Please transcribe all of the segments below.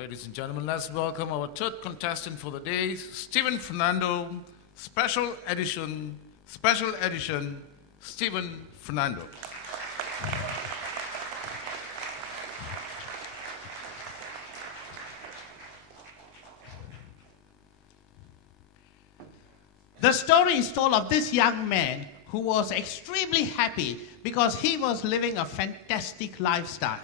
Ladies and gentlemen, let's welcome our third contestant for the day, Stephen Fernando, special edition, Stephen Fernando. The story is told of this young man who was extremely happy because he was living a fantastic lifestyle.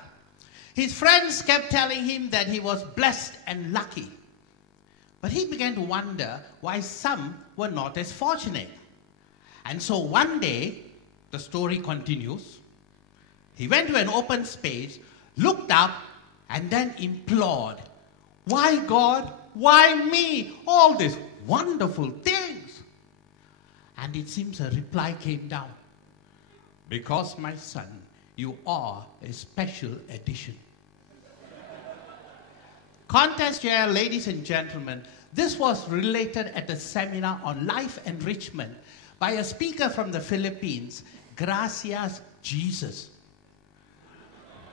His friends kept telling him that he was blessed and lucky. But he began to wonder why some were not as fortunate. And so one day, the story continues, he went to an open space, looked up, and then implored, "Why God? Why me? All these wonderful things." And it seems a reply came down. "Because, my son, you are a special edition." Contest chair, ladies and gentlemen, this was related at a seminar on life enrichment by a speaker from the Philippines, Gracias Jesus.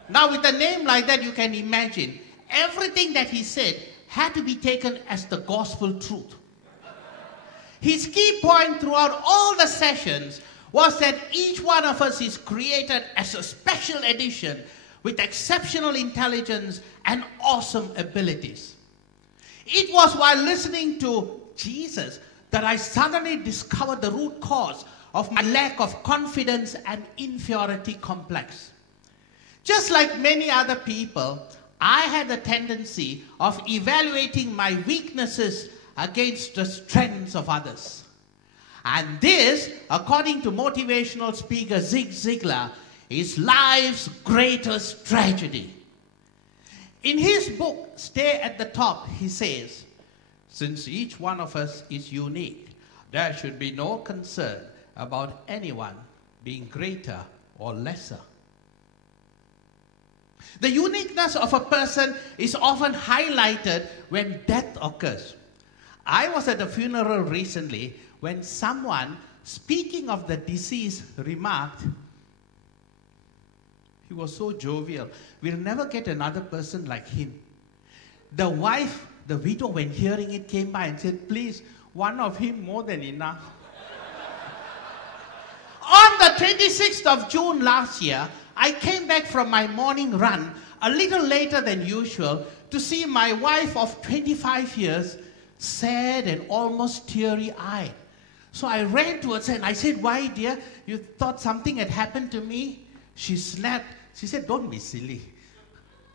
Now with a name like that, you can imagine everything that he said had to be taken as the gospel truth. His key point throughout all the sessions was that each one of us is created as a special edition with exceptional intelligence and awesome abilities. It was while listening to Jesus that I suddenly discovered the root cause of my lack of confidence and inferiority complex. Just like many other people, I had a tendency of evaluating my weaknesses against the strengths of others. And this, according to motivational speaker Zig Ziglar, is life's greatest tragedy. In his book, Stay at the Top, he says, "Since each one of us is unique, there should be no concern about anyone being greater or lesser." The uniqueness of a person is often highlighted when death occurs. I was at a funeral recently when someone, speaking of the deceased, remarked, "He was so jovial. We'll never get another person like him." The wife, the widow, when hearing it, came by and said, "Please, one of him more than enough." On the 26th of June last year, I came back from my morning run a little later than usual to see my wife of 25 years sad and almost teary-eyed. So I ran towards her and I said, "Why, dear? You thought something had happened to me?" She snapped. She said, "Don't be silly.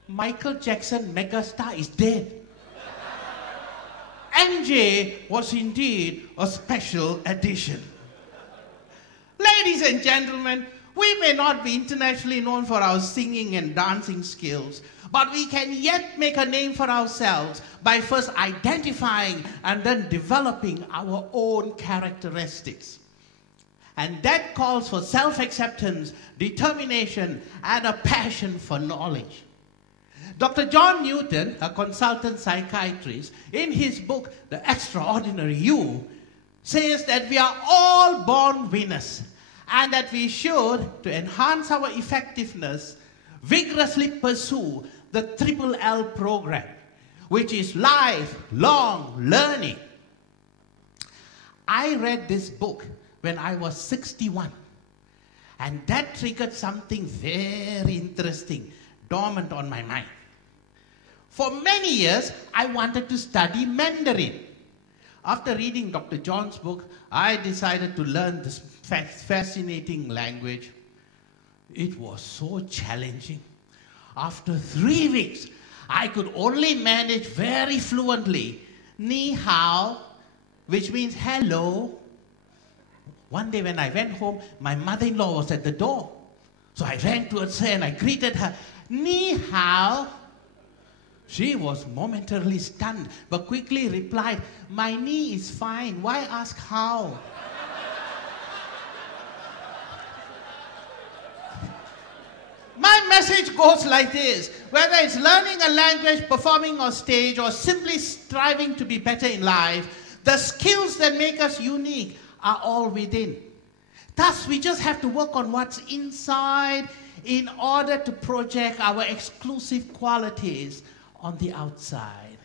Michael Jackson, megastar, is dead." MJ was indeed a special edition. Ladies and gentlemen, we may not be internationally known for our singing and dancing skills, but we can yet make a name for ourselves by first identifying and then developing our own characteristics. And that calls for self-acceptance, determination, and a passion for knowledge. Dr. John Newton, a consultant psychiatrist, in his book, The Extraordinary You, says that we are all born winners and that we should, to enhance our effectiveness, vigorously pursue the Triple L program, which is lifelong learning. I read this book when I was 61, and that triggered something very interesting, dormant on my mind. For many years, I wanted to study Mandarin. After reading Dr. John's book, I decided to learn this fascinating language. It was so challenging. After 3 weeks, I could only manage very fluently "ni hao," which means hello. One day when I went home, my mother-in-law was at the door. So I ran towards her and I greeted her, "Ni hao." She was momentarily stunned, but quickly replied, "My knee is fine. Why ask how?" My message goes like this: whether it's learning a language, performing on stage, or simply striving to be better in life, the skills that make us unique are all within. Thus, we just have to work on what's inside in order to project our exclusive qualities on the outside.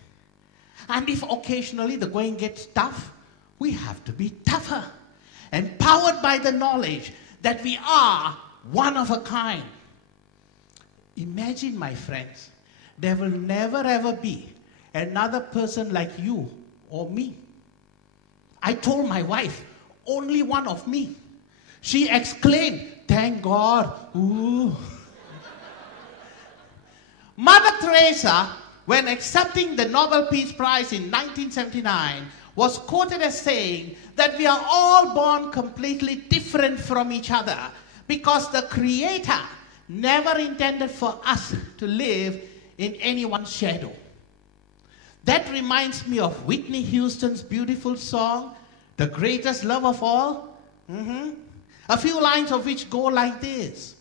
And if occasionally the going gets tough, we have to be tougher, empowered by the knowledge that we are one of a kind. Imagine, my friends, there will never ever be another person like you or me. I told my wife, only one of me. She exclaimed, thank God. Ooh. Mother Teresa, when accepting the Nobel Peace Prize in 1979, was quoted as saying that we are all born completely different from each other because the Creator never intended for us to live in anyone's shadow. That reminds me of Whitney Houston's beautiful song, The Greatest Love of All. A few lines of which go like this.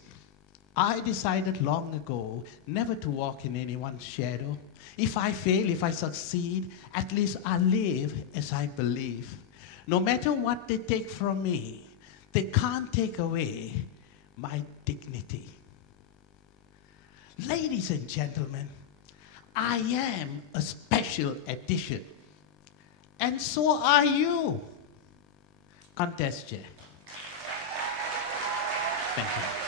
I decided long ago never to walk in anyone's shadow. If I fail, if I succeed, at least I live as I believe. No matter what they take from me, they can't take away my dignity. Ladies and gentlemen, I am a special edition. And so are you. Contest chair. Thank you.